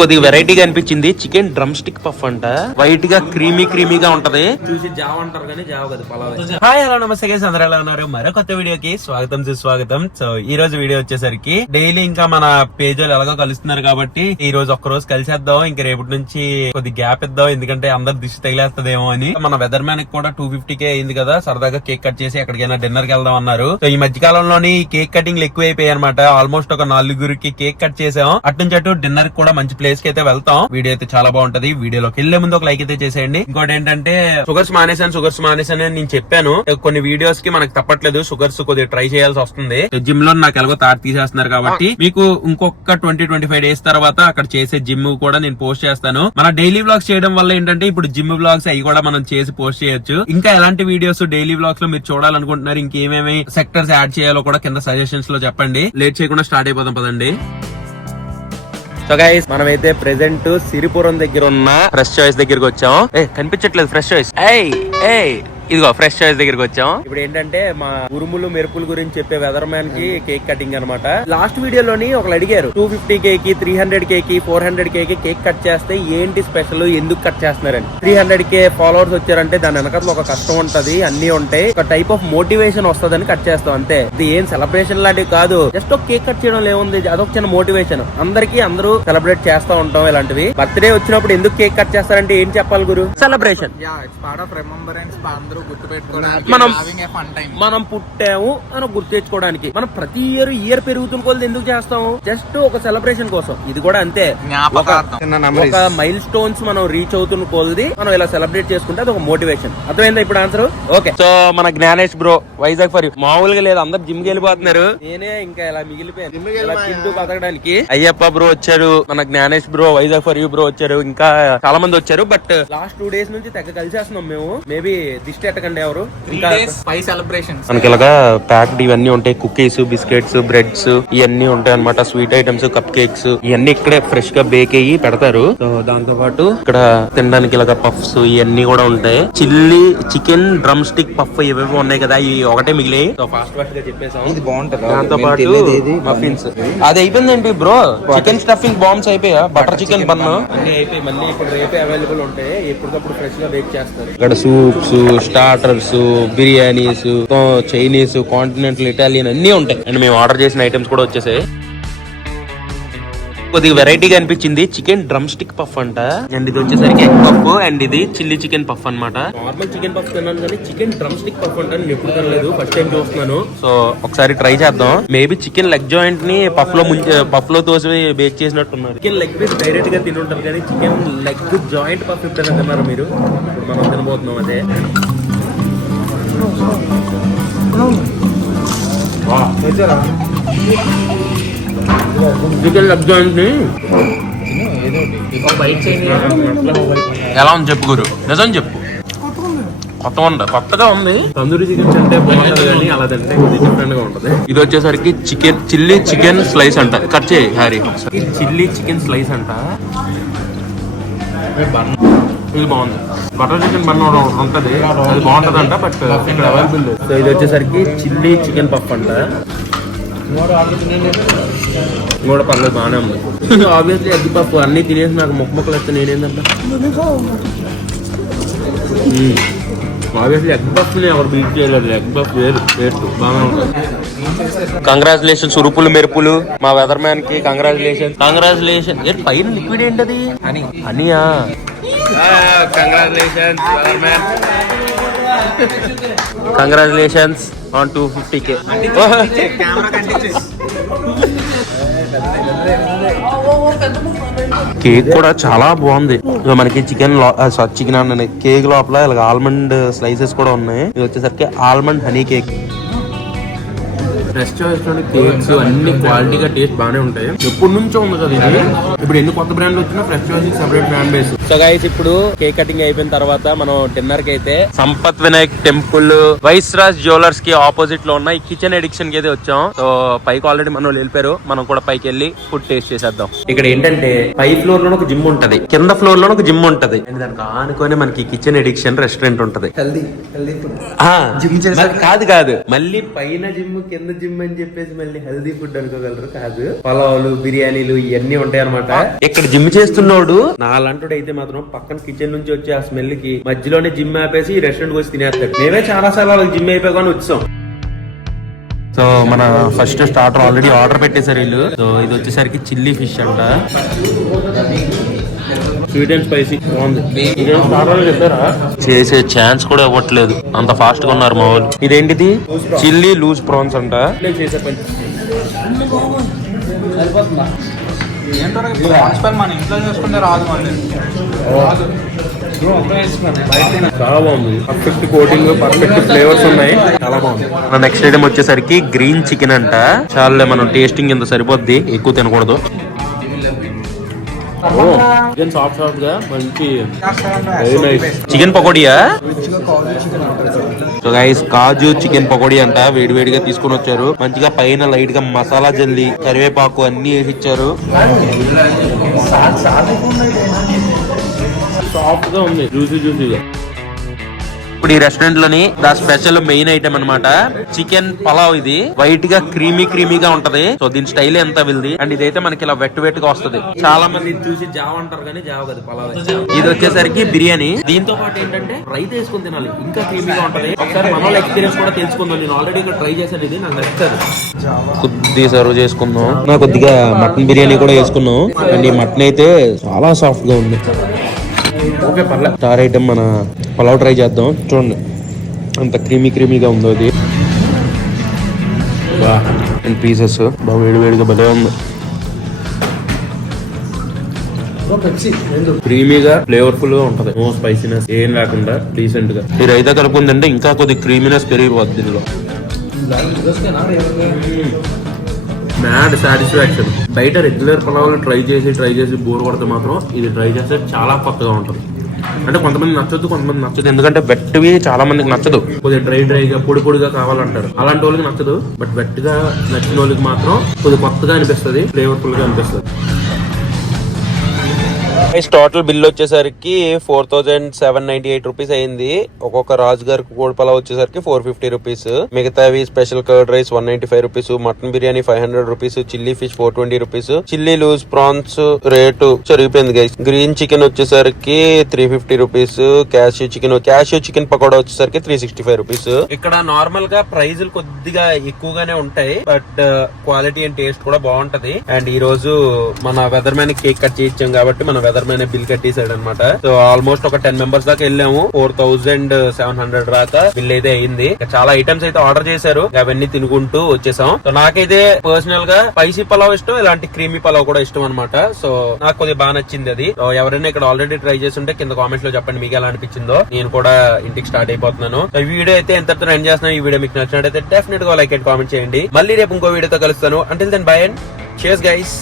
కొద్దిగా వెరైటీగా అనిపించింది. చికెన్ డ్రమ్ స్టిక్ పఫ్ అంట. వైట్గా క్రీమీ క్రీమీగా ఉంటది. చూసి జావ అంటారు కానీ జావ కదా pulao hi hello namaste guys. అందరూ ఎలా ఉన్నారు? మరో కొత్త వీడియోకి స్వాగతం సుస్వాగతం. సో ఈ రోజు వీడియో వచ్చేసరికి డైలీ ఇంకా మన పేజ్ ఎలాగో కలుస్తున్నారు కాబట్టి ఈ రోజు ఒక్క రోజు కలిసేద్దాం. ఇంకా రేపటి నుంచి కొద్ది గ్యాప్ ఇద్దాం. ఎందుకంటే అందరు దిష్టి తగిలేస్తదేమో అని. మన వెదర్ మ్యాన్ కూడా టూ ఫిఫ్టీ కే అయింది కదా. సరదాగా కేక్ కట్ చేసి ఎక్కడికైనా డిన్నర్కి వెళ్దాం అన్నారు. సో ఈ మధ్య కాలంలోని కేక్ కటింగ్ ఎక్కువైపోయాయి అనమాట ఆల్మోస్ట్ ఒక నలుగురికి కేక్ కట్ చేసాం. అటు నుంచి అటు డిన్నర్ కూడా మంచి ప్లేస్ కి అయితే వెళ్తాం. వీడియో అయితే చాలా బాగుంటది. వీడియోలోకి వెళ్ళే ముందు ఒక లైక్ అయితే చేసేయండి. ఇంకోటి ఏంటంటే షుగర్స్ మానేసాను షుగర్స్ మానేసాను అని నేను చెప్పాను. కొన్ని వీడియోస్కి మనకు తప్పట్లేదు. షుగర్స్ కొద్దిగా ట్రై చేయాల్సి వస్తుంది. జిమ్లో నాకు ఎలాగో తాట తీసేస్తున్నారు కాబట్టి మీకు ఇంకొక ట్వంటీ ట్వంటీ ఫైవ్ డేస్ తర్వాత అక్కడ చేసే జిమ్ కూడా నేను పోస్ట్ చేస్తాను. మన డైలీ వ్లాగ్స్ చేయడం వల్ల ఏంటంటే ఇప్పుడు జిమ్ వ్లాగ్స్ అవి కూడా మనం చేసి పోస్ట్ చేయొచ్చు. ఇంకా ఎలాంటి వీడియోస్ డైలీ వ్లాగ్స్లో మీరు చూడాలనుకుంటున్నారు ఇంకేమేమి సెక్టర్స్ యాడ్ చేయాలో కూడా కింద సజెషన్స్లో చెప్పండి. లేట్ చేయకుండా స్టార్ట్ అయిపోదాం పదండి. సో గైస్ మనమైతే ప్రెసెంట్ సిరిపురం దగ్గర ఉన్న ఫ్రెష్ చాయిస్ దగ్గరికి వచ్చాము. ఏ కనిపించట్లేదు ఫ్రెష్ చాయిస్ ఏయ్ ఏయ్. ఇదిగో ఫ్రెష్ చాయిస్ దగ్గరికి వచ్చాం ఇప్పుడు ఏంటంటే మా ఉరుములు మెరుపుల గురించి చెప్పే వెదర్ మ్యాన్కి కేక్ కటింగ్ అన్నమాట. లాస్ట్ వీడియోలోని ఒకళ్ళు అడిగారు టూ ఫిఫ్టీ కేకి త్రీ హండ్రెడ్ కేకి ఫోర్ హండ్రెడ్ కేకి కేక్ కట్ చేస్తే ఏంటి స్పెషల్ ఎందుకు కట్ చేస్తున్నారని. త్రీ హండ్రెడ్ కే ఫాలోవర్స్ వచ్చారంటే దాని వెనకాల ఒక కష్టం ఉంటది అన్ని ఉంటాయి. ఒక టైప్ ఆఫ్ మోటివేషన్ వస్తదని కట్ చేస్తాం అంతే. ఇది ఏం సెలబ్రేషన్ లాంటివి కాదు. జస్ట్ ఒక కేక్ కట్ చేయడం ఏముంది అదొక చిన్న మోటివేషన్ అందరికి అందరూ సెలబ్రేట్ చేస్తా ఉంటాం ఇలాంటివి. బర్త్డే వచ్చినప్పుడు ఎందుకు కేక్ కట్ చేస్తారంటే ఏం చెప్పాలి గురు? సెలబ్రేషన్ యా గుర్తుపెట్టుకోవడానికి మనం- మనం పుట్టాము అని గుర్తు తెచ్చుకోవడానికి మనం ప్రతి ఇయర్ ఇయర్ పెరుగుతున్న కొలది ఎందుకు చేస్తాము? జస్ట్ ఒక సెలబ్రేషన్ కోసం. ఇది కూడా అంతే. జ్ఞాపకార్థం. ఒక మైల్ స్టోన్స్ మనం రీచ్ అవుతున్న కొలది మనం ఇలా సెలబ్రేట్ చేసుకుంటే అది ఒక మోటివేషన్ అర్థమైందా ఇప్పుడు ఆన్సర్ ఓకే సో మన జ్ఞానేష్ బ్రో వైజాగ్ ఫర్ మామూలుగా లేదు అందరు జిమ్కి వెళ్ళిపోతున్నారు. నేనే ఇంకా ఇలా మిగిలిపోయాను. ఇలా బతకడానికి. అయ్యప్ప బ్రో వచ్చారు మన Gnanesh bro Vizag for you bro వచ్చారు. ఇంకా చాలా మంది వచ్చారు బట్ లాస్ట్ టూ డేస్ నుంచి తెగ కలిసేస్తున్నాం మేము. మేబీ దిష్టి ఎట్టకండి ఎవరు? సెలబ్రేషన్స్ మనకి ఇలాగా ప్యాక్డ్ ఇవన్నీ ఉంటాయి. కుకీస్ బిస్కెట్స్ బ్రెడ్స్ ఇవన్నీ ఉంటాయి అనమాట స్వీట్ ఐటమ్స్ కప్ కేక్స్ ఇవన్నీ ఇక్కడే ఫ్రెష్గా బేక్ అయ్యి పెడతారు. సో దాంతో పాటు ఇక్కడ తినడానికి ఇలాగా పఫ్స్ ఇవన్నీ కూడా ఉంటాయి. Chilli chicken drumstick puff ఇవేవో ఉన్నాయి కదా ఇవి ఒకటే మిగిలి సో ఫాస్ట్ ఫాస్ట్గా చెప్పేసాం ఇది బాగుంటుంది దాంతో పాటు మఫిన్స్ అది అయిపోయిందండి బ్రో చికెన్ స్టఫింగ్ బాంబ్స్ అయిపోయా? బటర్ చికెన్ బన్ అన్ని అయిపోయి మళ్ళీ ఇప్పుడు రేపే అవైలబుల్ ఉంటాయి. ఎప్పటికప్పుడు ఫ్రెష్గా బేక్ చేస్తారు. ఇక్కడ soups starters biryanis Chinese continental Italian అన్ని ఉంటాయి. అండ్ మేము ఆర్డర్ చేసిన ఐటమ్స్ కూడా వచ్చేసాయి. కొద్దిగా వెరైటీగా అనిపించింది. చికెన్ డ్రమ్ స్టిక్ పఫ్ అంట. అండ్ ఇది వచ్చేసరికి ఎగ్ పఫ్ అండ్ ఇది చిల్లీ చికెన్ పఫ్ అన్నమాట. నార్మల్ చికెన్ పఫ్ తిన్నాను కానీ చికెన్ డ్రమ్ స్టిక్ పఫ్ అంట నేను ఎప్పుడు తినలేదు. ఫస్ట్ టైం చూస్తున్నాను. సో ఒకసారి ట్రై చేద్దాం. మేబీ చికెన్ లెగ్ జాయింట్ని పఫ్లో ముంచే పఫ్లో తోసి బేక్ చేసినట్టున్నారు. చికెన్ లెగ్ పీస్ డైరెక్ట్గా తింటుంటారు కానీ చికెన్ లెగ్ జాయింట్ పఫ్ ఎప్పుడైనా తిన్నారు మీరు? ఇప్పుడు మనం తినబోతున్నాం అదే. ఎలా ఉంది చెప్పు గురు. నిజం చెప్పు. కొత్త ఉంది? కొత్తగా ఉంది. తందూరి చికెన్ అంటే బాగుంటది కానీ అలా తింటే డిఫరెంట్గా ఉంటది. ఇది వచ్చేసరికి చికెన్ చిల్లీ చికెన్ స్లైస్ అంట. కట్ చేయి హ్యారీ చిల్లీ చికెన్ స్లైస్ అంట. ఇది బాగుంది. బటర్ చికెన్ బన్ ఉంటది. అది బాగుంటది అంట బట్ ఇక్కడ అవైలబుల్ సో ఇది వచ్చేసరికి చిల్లీ చికెన్ పఫ్ అంట. కూడా పర్లేదు బాగానే ఉంది. ఆబ్వియస్లీ ఎగ్ పప్పు అన్ని తినేసి నాకు ముక్క ముక్కలు వస్తే నేనేందంట ఆబ్వియస్లీ ఎగ్ పప్పుని ఎవరు బీట్ చేయలేదు. ఎగ్ పప్పు వేరు టేస్ట్ బాగానే ఉంటుంది కంగ్రాచులేషన్స్ ఉరుపులు మెరుపులు. మా వెదర్ మ్యాన్కి కంగ్రాచులేషన్ కంగ్రాచులేషన్ ఏ పైన లిక్విడ్ ఏంటది? అని అనియా congratulations weather man congratulations on two fifty K cake కూడా చాలా బాగుంది. మనకి చికెన్ చికెన్ అన్న కేక్ లోపల ఇలా ఆల్మండ్ స్లైసెస్ కూడా ఉన్నాయి. ఇది వచ్చేసరికి ఆల్మండ్ హనీ కేక్. చాయిస్లోని కేక్స్ అన్ని క్వాలిటీగా టేస్ట్ బాగానే ఉంటాయి. ఎప్పటి నుంచో ఉంది కదా ఇది? ఇప్పుడు ఎన్ని కొత్త బ్రాండ్లు వచ్చినా fresh choice separate brand base so guys ఇప్పుడు కేక్ కటింగ్ అయిపోయిన తర్వాత మనం డిన్నర్కి అయితే సంపత్ వినాయక్ టెంపుల్ వైస్ రాజ్ జ్యువెలర్స్కి ఆపోజిట్లో ఉన్న ఈ కిచెన్ ఎడిక్షన్కి అయితే వచ్చాం. సో పైకి ఆల్రెడీ మనం వెళ్ళిపోయారు. మనం కూడా పైకి వెళ్ళి ఫుడ్ టేస్ట్ చేసేద్దాం. ఇక్కడ ఏంటంటే పై ఫ్లోర్లో ఒక జిమ్ ఉంటది. కింద ఫ్లోర్లో ఒక జిమ్ ఉంటది. అండ్ దానికి ఆనుకొని మనకి కిచెన్ ఎడిక్షన్ రెస్టారెంట్ ఉంటది. హెల్దీ హెల్దీ ఫుడ్ ఆ, మరి కాదు కాదు. మళ్ళీ పైన జిమ్ కింద జిమ్ అని చెప్పేసి మళ్ళీ హెల్దీ ఫుడ్ అనుకోగలరు కాదు. పలావులు బిర్యానీలు ఇవన్నీ ఉంటాయి అనమాట ఇక్కడ జిమ్ చేస్తున్నోడు నాలంటుడు అయితే మాత్రం పక్కన కిచెన్ నుంచి వచ్చే ఆ స్మెల్కి మధ్యలోనే జిమ్ ఆపేసి రెస్టారెంట్ వచ్చి తినేస్తాడు. మేమే చాలా సార్లు వాళ్ళకి జిమ్ అయిపోయి వచ్చాం. సో మన ఫస్ట్ స్టార్టర్ ఆల్రెడీ ఆర్డర్ పెట్టేశారు వీళ్ళు. సో ఇది వచ్చేసరికి చిల్లీ ఫిష్ అంట. స్వీట్ అండ్ స్పైసీ బాగుంది. స్టార్టర్ చెప్పారా? చేసే ఛాన్స్ కూడా ఇవ్వట్లేదు. అంత ఫాస్ట్గా ఉన్నారు మా వాళ్ళు. ఇదేంటిది? చిల్లీ లూజ్ ప్రాన్స్ అంట. చేసే పని. ఏంటో హాస్పిటల్ మన ఇంట్లో చేసుకుంటే రాదు మళ్ళీ. చాలా బాగుంది. పర్ఫెక్ట్ కోటింగ్ పర్ఫెక్ట్ ఫ్లేవర్స్ ఉన్నాయి. చాలా బాగుంది. మన నెక్స్ట్ ఐటమ్ వచ్చేసరికి గ్రీన్ చికెన్ అంట. చాలే మనం టేస్టింగ్ ఇంత సరిపోద్ది. ఎక్కువ తినకూడదు. చికెన్ సాఫ్ట్ సాఫ్ట్గా మంచి చికెన్ పకోడియా సో గైస్ కాజు చికెన్ పకోడీ అంట. వేడి వేడిగా తీసుకొని వచ్చారు. మంచిగా పైన లైట్గా మసాలా జల్లి కరివేపాకు అన్ని వేసి ఇచ్చారు. సాఫ్ట్గా ఉంది. జ్యూసీ జ్యూసీగా ఇప్పుడు ఈ రెస్టారెంట్లోని దా స్పెషల్ మెయిన్ ఐటమ్ అన్నమాట. చికెన్ పలావ్ ఇది. వైట్గా క్రీమీ క్రీమీగా ఉంటది. సో దీని స్టైల్ ఎంత వెళ్ది అండ్ ఇదైతే మనకి ఇలా వెట్ వెట్గా వస్తది. చాలా మంది చూసి జావ అంటారు కానీ జావ కదా పలావ్ ఇది వచ్చేసరికి బిర్యానీ. దీంతో పాటు ఏంటంటే రైతా వేసుకొని తినాలి. ఇంకా క్రీమీగా ఉంటది. ఒకసారి మన ఎక్స్పీరియన్స్ కూడా తెలుసుకుందాం. నేను ఆల్రెడీ ఇక్కడ ట్రై చేశాను ఇది. నాకు నచ్చుతుంది కొద్దిగా సర్వ్ చేసుకుందాం. నా కొద్దిగా మటన్ బిర్యానీ కూడా వేసుకున్నాం. అండ్ ఈ మటన్ అయితే చాలా సాఫ్ట్గా ఉంది. ఓకే పర్లేదు స్టార్ ఐటమ్ మన పలావ్ ట్రై చేద్దాం. చూడండి. అంత క్రీమీ క్రీమీగా ఉందో అది అండ్ పీసెస్ బాగా వేడి వేడిగా భలే ఉంది. క్రీమీగా ఫ్లేవర్ఫుల్గా ఉంటది. నో స్పైసీనెస్ ఏం లేకుండా డీసెంట్గా. ఈ రైతా కలుపుకుందంటే ఇంకా కొద్ది క్రీమీనెస్ పెరిగిపోద్ది దీనిలో మ్యాడ్ సాటిస్ఫాక్షన్ బయట రెగ్యులర్ పలావులు ట్రై చేసి ట్రై చేసి బోర్ కొడితే మాత్రం ఇది ట్రై చేస్తే చాలా కొత్తగా ఉంటుంది. అంటే కొంతమంది నచ్చదు కొంతమంది నచ్చదు ఎందుకంటే బెట్వి చాలా మందికి నచ్చదు. కొద్దిగా డ్రై డ్రైగా పొడి పొడిగా కావాలంటారు. అలాంటి వాళ్ళకి నచ్చదు. బట్ బెట్గా నచ్చిన వాళ్ళకి మాత్రం కొద్దిగా కొత్తగా అనిపిస్తుంది ఫ్లేవర్ఫుల్గా అనిపిస్తుంది. టోటల్ బిల్ వచ్చేసరికి four thousand seven ninety eight rupees అయింది. ఒక్కొక్క రాజు గారికి కోడి పలావ్ వచ్చేసరికి ఫోర్ ఫిఫ్టీ రూపీస్ మిగతావి special curd rice one ninety five rupees mutton biryani five hundred rupees chilli fish four twenty rupees chilli loose prawns rate జరిగిపోయింది guys green chicken వచ్చేసరికి three fifty rupees cashew chicken cashew chicken pakoda వచ్చేసరికి three sixty five rupees ఇక్కడ నార్మల్గా ప్రైజులు కొద్దిగా ఎక్కువగానే ఉంటాయి but quality and taste కూడా బాగుంటది. అండ్ ఈ రోజు మన వెదర్ మ్యాన్ కేక్ కట్ చేయించాం కాబట్టి మన వెదర్ మాత్రమే బిల్ కట్టేసాడు అనమాట సో ఆల్మోస్ట్ ఒక టెన్ మెంబర్స్ దాకా వెళ్ళాము. ఫోర్ థౌసండ్ సెవెన్ హండ్రెడ్ రాక బిల్ అయితే అయింది. చాలా ఐటమ్స్ అయితే ఆర్డర్ చేశారు. అవన్నీ తినుకుంటూ వచ్చేసాం. సో నాకైతే పర్సనల్గా స్పైసీ పలావ్ ఇష్టం ఇలాంటి క్రీమీ పలావ్ కూడా ఇష్టం అనమాట. సో నాకు కొద్దిగా బాగా నచ్చింది అది. సో ఎవరైనా ఇక్కడ ఆల్రెడీ ట్రై చేస్తుంటే కింద కామెంట్స్లో చెప్పండి మీకు ఎలా అనిపించిందో. నేను కూడా ఇంటికి స్టార్ట్ అయిపోతున్నాను. ఈ వీడియో అయితే ఎంతతో ఎండ్ చేస్తున్నాను. ఈ వీడియో మీకు నచ్చినట్టయితే డెఫినెట్గా లైక్ అండ్ కామెంట్ చేయండి. మళ్ళీ రేపు ఇంకో వీడియోతో కలుస్తాను. Until then bye and chase guys